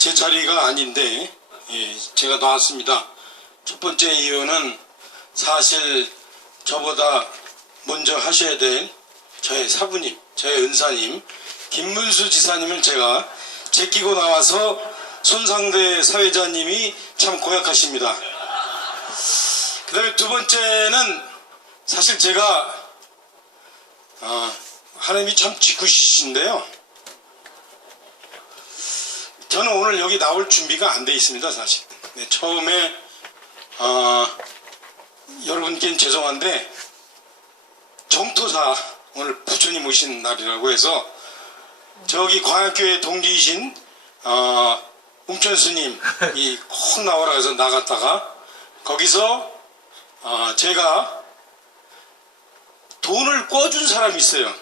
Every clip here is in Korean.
제 자리가 아닌데 제가 나왔습니다. 첫 번째 이유는 사실 저보다 먼저 하셔야 될 저의 사부님, 저의 은사님 김문수 지사님을 제가 제끼고 나와서 손상대 사회자님이 참 고약하십니다. 그 다음에 두 번째는 사실 제가 하나님이 참 짓궂으신데요. 저는 오늘 여기 나올 준비가 안 돼 있습니다. 사실 처음에 여러분께는 죄송한데 정토사 오늘 부처님 오신 날이라고 해서 저기 광학교회 동지이신 웅천스님이 콕 나오라 해서 나갔다가 거기서 제가 돈을 꿔준 사람이 있어요.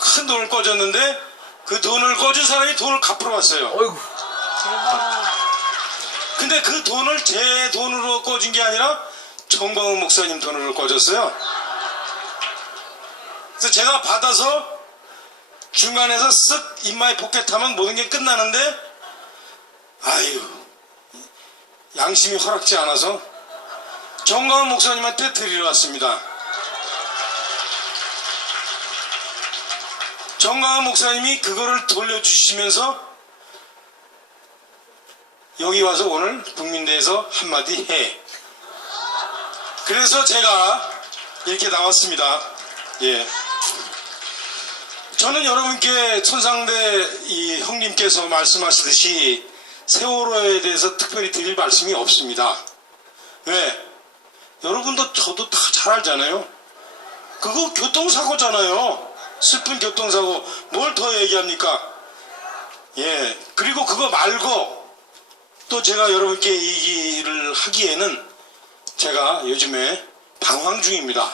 큰 돈을 꿔줬는데 그 돈을 꿔준 사람이 돈을 갚으러 왔어요. 어이구. 대박. 근데 그 돈을 제 돈으로 꿔준 게 아니라 정광훈 목사님 돈으로 꿔줬어요. 그래서 제가 받아서 중간에서 쓱 입마에 포켓하면 모든 게 끝나는데 아유 양심이 허락지 않아서 정광훈 목사님한테 드리러 왔습니다. 정광훈 목사님이 그거를 돌려주시면서 여기 와서 오늘 국민대에서 한마디 해. 그래서 제가 이렇게 나왔습니다. 예. 저는 여러분께 손상대 이 형님께서 말씀하시듯이 세월호에 대해서 특별히 드릴 말씀이 없습니다. 왜? 여러분도 저도 다 잘 알잖아요. 그거 교통사고잖아요. 슬픈 교통사고. 뭘 더 얘기합니까? 예. 그리고 그거 말고 또 제가 여러분께 얘기를 하기에는 제가 요즘에 방황 중입니다.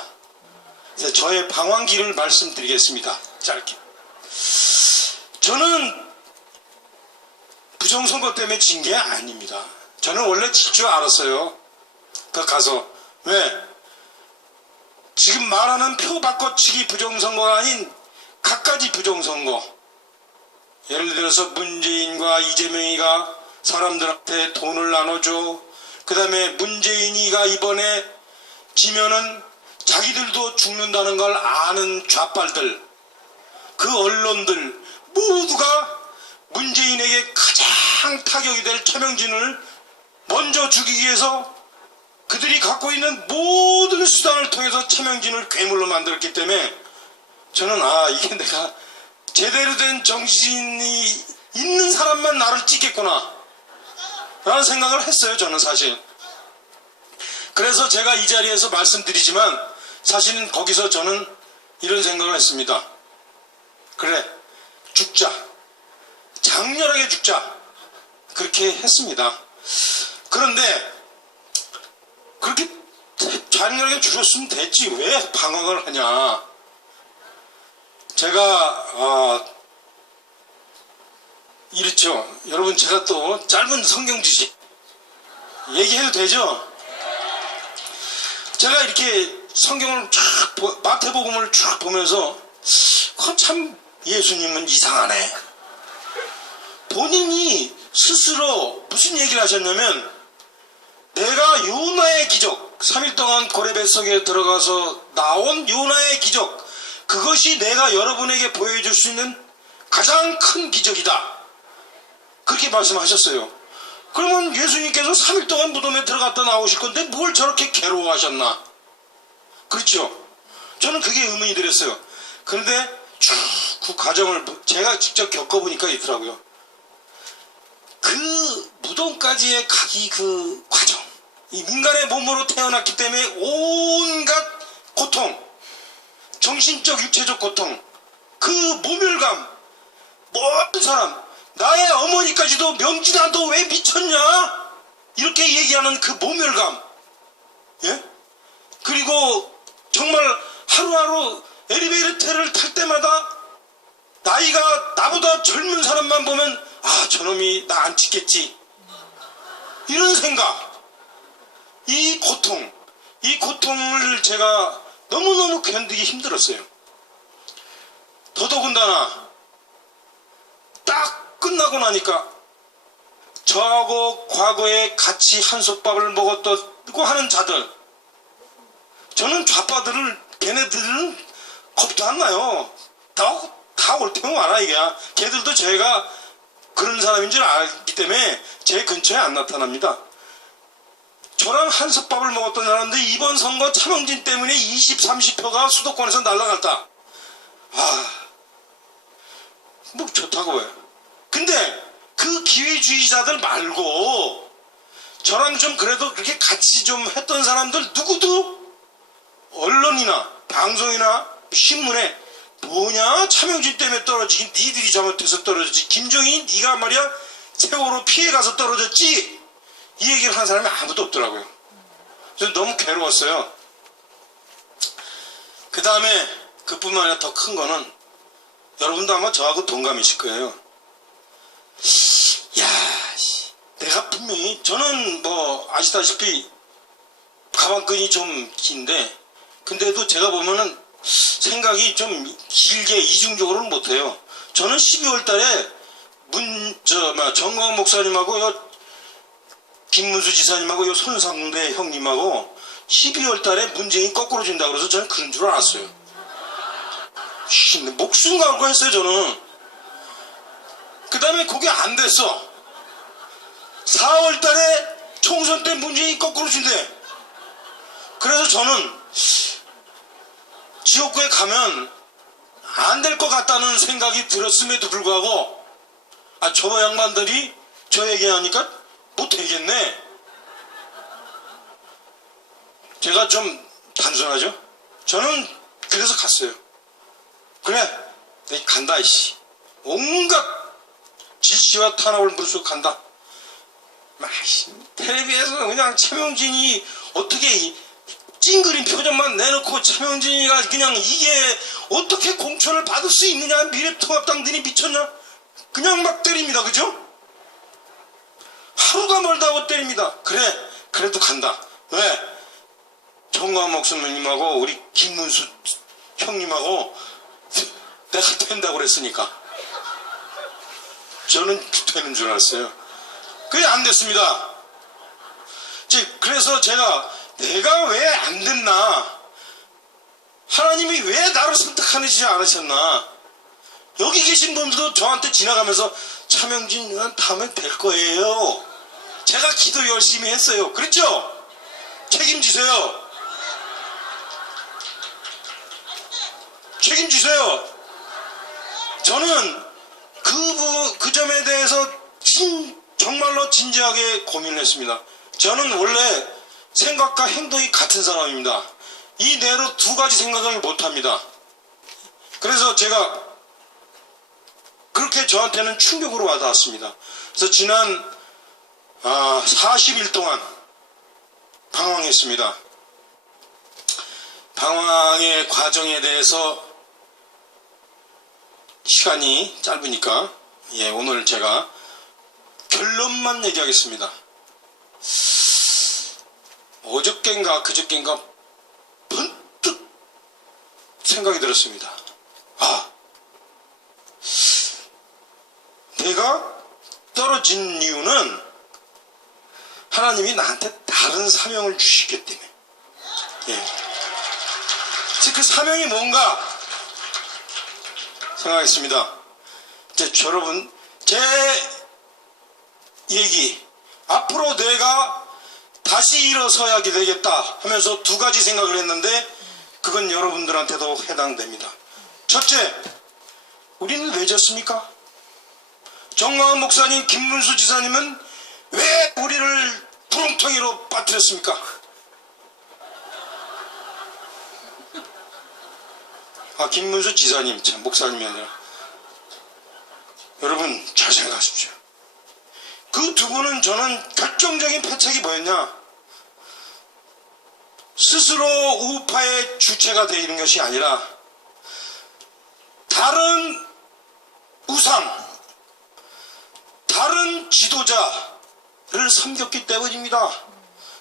저의 방황기를 말씀드리겠습니다. 짧게. 저는 부정선거 때문에 진 게 아닙니다. 저는 원래 질 줄 알았어요. 그 가서. 왜? 지금 말하는 표 바꿔치기 부정선거가 아닌 갖가지 부정선거. 예를 들어서 문재인과 이재명이가 사람들한테 돈을 나눠줘. 그 다음에 문재인이가 이번에 지면은 자기들도 죽는다는 걸 아는 좌빨들, 그 언론들 모두가 문재인에게 가장 타격이 될 최명진을 먼저 죽이기 위해서 그들이 갖고 있는 모든 수단을 통해서 최명진을 괴물로 만들었기 때문에 저는 이게 내가 제대로 된 정신이 있는 사람만 나를 찍겠구나 라는 생각을 했어요. 저는 사실. 그래서 제가 이 자리에서 말씀드리지만 사실은 거기서 저는 이런 생각을 했습니다. 그래, 죽자. 장렬하게 죽자. 그렇게 했습니다. 그런데 그렇게 장렬하게 죽었으면 됐지 왜 방황을 하냐. 제가 이렇죠. 여러분 제가 또 짧은 성경 지식 얘기해도 되죠? 제가 이렇게 성경을 쫙 마태복음을 쫙 보면서 참 예수님은 이상하네. 본인이 스스로 무슨 얘기를 하셨냐면 내가 요나의 기적 3일 동안 고래 뱃속에 들어가서 나온 요나의 기적 그것이 내가 여러분에게 보여줄 수 있는 가장 큰 기적이다. 그렇게 말씀하셨어요. 그러면 예수님께서 3일 동안 무덤에 들어갔다 나오실 건데 뭘 저렇게 괴로워하셨나? 그렇죠? 저는 그게 의문이 들었어요. 그런데 쭉 그 과정을 제가 직접 겪어보니까 있더라고요. 그 무덤까지의 가기 그 과정, 이 인간의 몸으로 태어났기 때문에 온갖 고통, 정신적 육체적 고통, 그 모멸감, 모든 사람, 나의 어머니까지도 명진아 너 왜 미쳤냐? 이렇게 얘기하는 그 모멸감. 예? 그리고 정말 하루하루 엘리베이터를 탈 때마다 나이가 나보다 젊은 사람만 보면 저놈이 나 안 찍겠지. 이런 생각. 이 고통을 제가 너무너무 견디기 힘들었어요. 더더군다나 딱 끝나고 끝나고 나니까 저하고 과거에 같이 한솥밥을 먹었다고 하는 자들, 저는 좌파들을, 걔네들은 겁도 안 나요. 다 올 테면 와라 이게야. 걔들도 제가 그런 사람인 줄 알기 때문에 제 근처에 안 나타납니다. 저랑 한솥밥을 먹었던 사람인데 이번 선거 차명진 때문에 20, 30표가 수도권에서 날아갔다. 뭐 좋다고 해요. 근데 그 기회주의자들 말고 저랑 좀 그래도 그렇게 같이 좀 했던 사람들 누구도 언론이나 방송이나 신문에 뭐냐 차명진 때문에 떨어지긴 니들이 잘못해서 떨어졌지, 김정희 네가 말이야 세월호 피해가서 떨어졌지, 이 얘기를 하는 사람이 아무도 없더라고요. 그래서 너무 괴로웠어요. 그 다음에 그뿐만 아니라 더 큰 거는, 여러분도 아마 저하고 동감이실 거예요. 야, 내가 분명히, 저는 뭐 아시다시피 가방끈이 좀 긴데, 근데도 제가 보면은 생각이 좀 길게 이중적으로는 못해요. 저는 12월 달에 정광훈 목사님하고 요 김문수 지사님하고 요 손상대 형님하고 12월 달에 문재인 거꾸로 진다 그래서 저는 그런 줄 알았어요. 목숨 걸고 했어요, 저는. 그 다음에 그게 안 됐어. 4월 달에 총선 때 문재인이 거꾸로 진대. 그래서 저는 지역구에 가면 안 될 것 같다는 생각이 들었음에도 불구하고, 저 양반들이 저 얘기하니까 못 되겠네. 제가 좀 단순하죠? 저는 그래서 갔어요. 그래, 내가 간다, 이씨. 온갖 질시와 탄압을 무릅쓰고 간다. 텔레비에서 그냥 차명진이 어떻게 찡그린 표정만 내놓고 차명진이가 그냥 이게 어떻게 공천을 받을 수 있느냐, 미래통합당들이 미쳤냐, 그냥 막 때립니다. 그죠? 하루가 멀다고 때립니다. 그래, 그래도 간다. 왜? 정광훈 목사님하고 우리 김문수 형님하고 내가 된다고 그랬으니까. 저는 되는 줄 알았어요. 그게 안 됐습니다. 그래서 내가 왜 안 됐나, 하나님이 왜 나를 선택하지 않으셨나. 여기 계신 분들도 저한테 지나가면서 차명진 난 다음에 될 거예요. 제가 기도 열심히 했어요. 그랬죠? 책임지세요. 책임지세요. 저는 그 점에 대해서 정말로 진지하게 고민을 했습니다. 저는 원래 생각과 행동이 같은 사람입니다. 이 내로 두 가지 생각을 못합니다. 그래서 제가 그렇게 저한테는 충격으로 와닿았습니다. 그래서 지난 40일 동안 방황했습니다. 방황의 과정에 대해서 시간이 짧으니까 오늘 제가 결론만 얘기하겠습니다. 어저껜가 그저껜가 번뜩 생각이 들었습니다. 내가 떨어진 이유는 하나님이 나한테 다른 사명을 주시기 때문에. 그 사명이 뭔가 생각했습니다. 여러분, 제 얘기, 앞으로 내가 다시 일어서야 되겠다 하면서 두 가지 생각을 했는데, 그건 여러분들한테도 해당됩니다. 첫째, 우리는 왜 졌습니까? 정광훈 목사님, 김문수 지사님은 왜 우리를 구렁텅이로 빠뜨렸습니까? 김문수 지사님, 참, 목사님이 아니라. 여러분, 잘 생각하십시오. 그 두 분은 저는 결정적인 패착이 뭐였냐? 스스로 우파의 주체가 되는 것이 아니라 다른 우상, 다른 지도자를 섬겼기 때문입니다.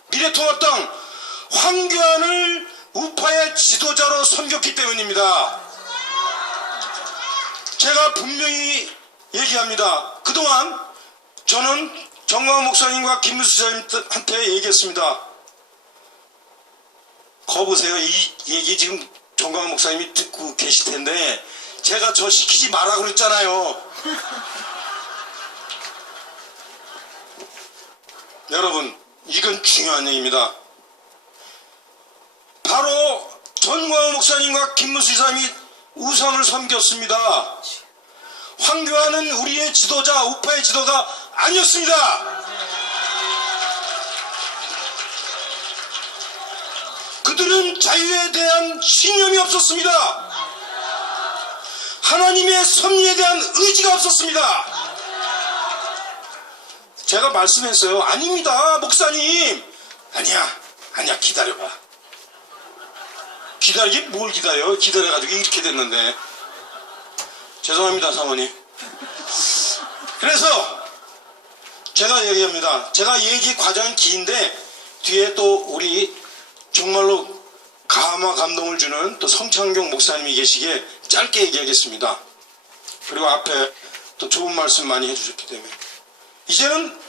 미래통합당 황교안을 우파의 지도자로 섬겼기 때문입니다. 제가 분명히 얘기합니다. 그동안 저는 정광훈 목사님과 김문수 지사님한테 얘기했습니다. 거보세요. 이 얘기 지금 정광훈 목사님이 듣고 계실 텐데 제가 저 시키지 마라 그랬잖아요. 여러분, 이건 중요한 얘기입니다. 바로 정광훈 목사님과 김문수 지사님이 우상을 섬겼습니다. 황교안은 우리의 지도자, 우파의 지도가 아니었습니다. 그들은 자유에 대한 신념이 없었습니다. 하나님의 섭리에 대한 의지가 없었습니다. 제가 말씀했어요. 아닙니다, 목사님. 아니야, 기다려봐. 기다리기 뭘 기다려? 기다려가지고 이렇게 됐는데. 죄송합니다, 사모님. 그래서 제가 얘기합니다. 제가 얘기 과정은 긴데 뒤에 또 우리 정말로 감화 감동을 주는 또 성창경 목사님이 계시기에 짧게 얘기하겠습니다. 그리고 앞에 또 좋은 말씀 많이 해주셨기 때문에 이제는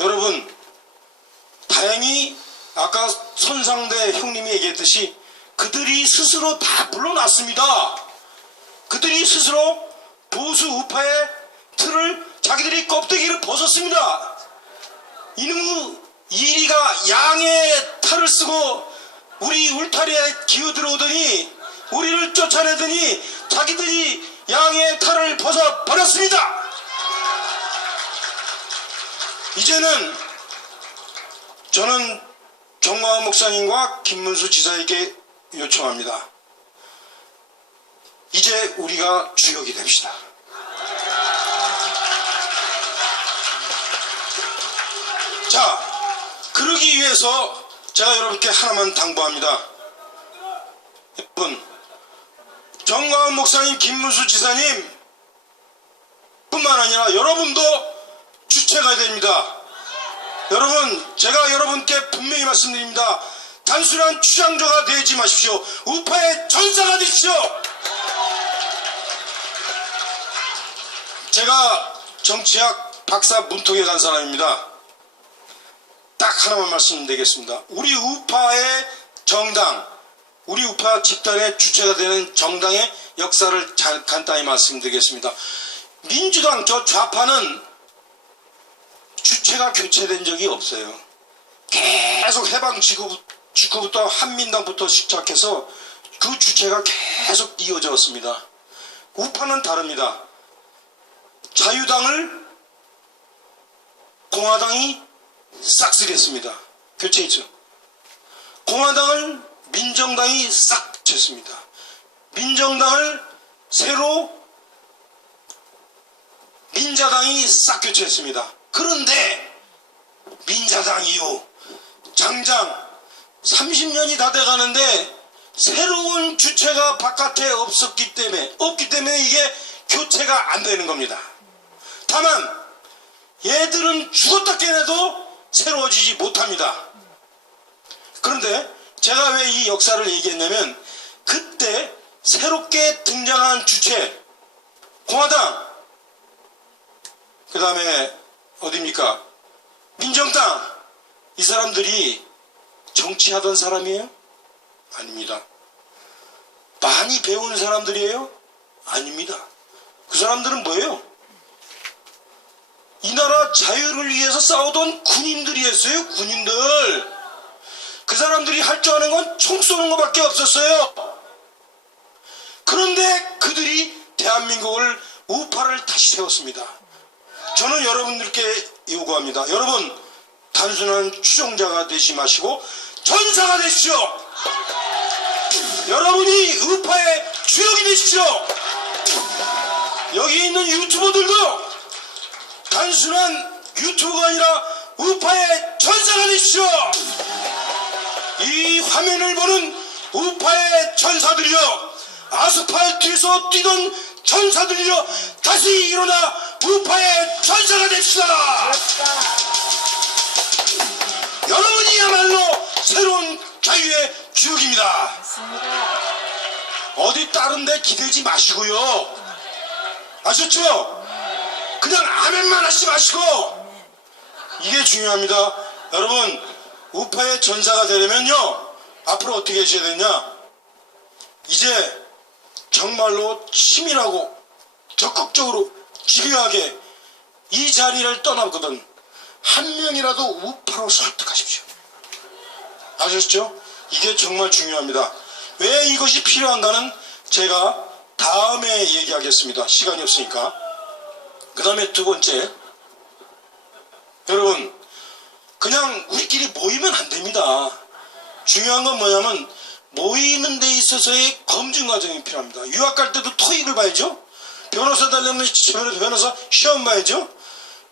여러분, 다행히 아까 손상대 형님이 얘기했듯이 그들이 스스로 다 물러났습니다. 그들이 스스로 보수 우파의 틀을 자기들이 껍데기를 벗었습니다. 이놈의 이리가 양의 탈을 쓰고 우리 울타리에 기어들어오더니 우리를 쫓아내더니 자기들이 양의 탈을 벗어버렸습니다. 이제는 저는 정광훈 목사님과 김문수 지사에게 요청합니다. 이제 우리가 주역이 됩시다. 자, 그러기 위해서 제가 여러분께 하나만 당부합니다. 여러분, 정광훈 목사님, 김문수 지사님 뿐만 아니라 여러분도 주체가 됩니다. 여러분, 제가 여러분께 분명히 말씀드립니다. 단순한 추장자가 되지 마십시오. 우파의 전사가 되십시오. 제가 정치학 박사 문턱에 간 사람입니다. 딱 하나만 말씀드리겠습니다. 우리 우파의 정당, 우리 우파 집단의 주체가 되는 정당의 역사를 간단히 말씀드리겠습니다. 민주당 저 좌파는 주체가 교체된 적이 없어요. 계속 해방 직후부터 한민당부터 시작해서 그 주체가 계속 이어져 왔습니다. 우파는 다릅니다. 자유당을 공화당이 싹쓸이했습니다. 교체했죠. 공화당을 민정당이 싹 교체했습니다. 민정당을 새로 민자당이 싹 교체했습니다. 그런데 민자당 이후 장장 30년이 다 돼가는데 새로운 주체가 바깥에 없기 때문에 이게 교체가 안 되는 겁니다. 다만 얘들은 죽었다 깨내도 새로워지지 못합니다. 그런데 제가 왜 이 역사를 얘기했냐면 그때 새롭게 등장한 주체 공화당, 그 다음에 어디입니까? 민정당, 이 사람들이 정치하던 사람이에요? 아닙니다. 많이 배운 사람들이에요? 아닙니다. 그 사람들은 뭐예요? 이 나라 자유를 위해서 싸우던 군인들이었어요. 군인들. 그 사람들이 할 줄 아는 건 총 쏘는 것밖에 없었어요. 그런데 그들이 대한민국을 우파를 다시 세웠습니다. 저는 여러분들께 요구합니다. 여러분, 단순한 추종자가 되지 마시고 전사가 되십시오. 여러분이 우파의 주역이 되십시오. 여기 있는 유튜버들도 단순한 유튜버가 아니라 우파의 전사가 되십시오. 이 화면을 보는 우파의 전사들이여, 아스팔트에서 뛰던 전사들이여, 다시 일어나 우파의 전사가 됩시다. 여러분이야말로 새로운 자유의 주역입니다. 어디 다른 데 기대지 마시고요. 아셨죠? 그냥 아멘만 하지 마시고 이게 중요합니다. 여러분 우파의 전사가 되려면요 앞으로 어떻게 하셔야 되냐, 이제 정말로 치밀하고 적극적으로 집요하게 이 자리를 떠나거든 한 명이라도 우파로 설득하십시오. 아셨죠? 이게 정말 중요합니다. 왜 이것이 필요한가는 제가 다음에 얘기하겠습니다. 시간이 없으니까. 그 다음에 두 번째, 여러분 그냥 우리끼리 모이면 안 됩니다. 중요한 건 뭐냐면 모이는 데 있어서의 검증 과정이 필요합니다. 유학 갈 때도 토익을 봐야죠. 변호사 되려면 변호사 시험 봐야죠.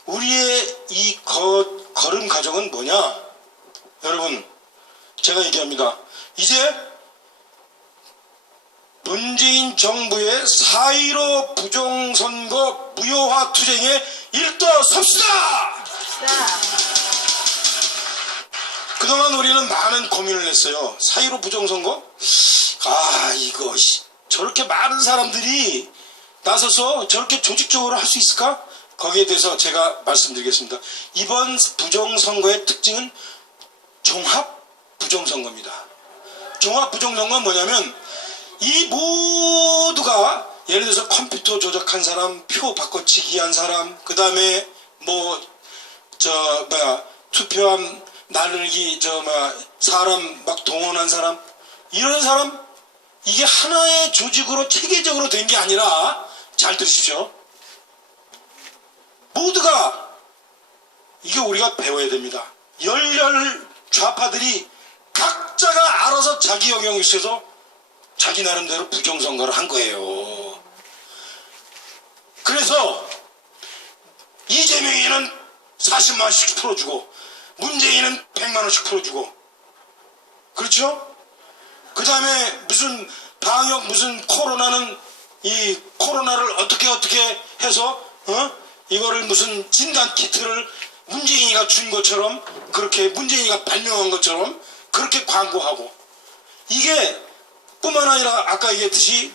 우리의 이 걸음 과정은 뭐냐, 여러분 제가 얘기합니다. 이제 문재인 정부의 4.15 부정선거 무효화 투쟁에 일떠섭시다. 그동안 우리는 많은 고민을 했어요. 4.15 부정선거? 이거 저렇게 많은 사람들이 나서서 저렇게 조직적으로 할 수 있을까? 거기에 대해서 제가 말씀드리겠습니다. 이번 부정선거의 특징은 종합 부정선거입니다. 종합 부정선거는 뭐냐면 이 모두가 예를 들어서 컴퓨터 조작한 사람, 표 바꿔치기 한 사람, 그 다음에 투표함 나르기 사람 막 동원한 사람, 이런 사람, 이게 하나의 조직으로 체계적으로 된 게 아니라, 잘 들으십시오, 모두가 이게 우리가 배워야 됩니다. 열렬 좌파들이 각자가 알아서 자기 영역에 있어서 자기 나름대로 부정선거를 한 거예요. 그래서 이재명이는 40만 원씩 풀어주고 문재인은 100만 원씩 풀어주고, 그렇죠? 그 다음에 무슨 방역 무슨 코로나는 이 코로나를 어떻게 해서 이거를 무슨 진단 키트를 문재인이가 준 것처럼, 그렇게 문재인이가 발명한 것처럼 그렇게 광고하고, 이게 뿐만 아니라 아까 얘기했듯이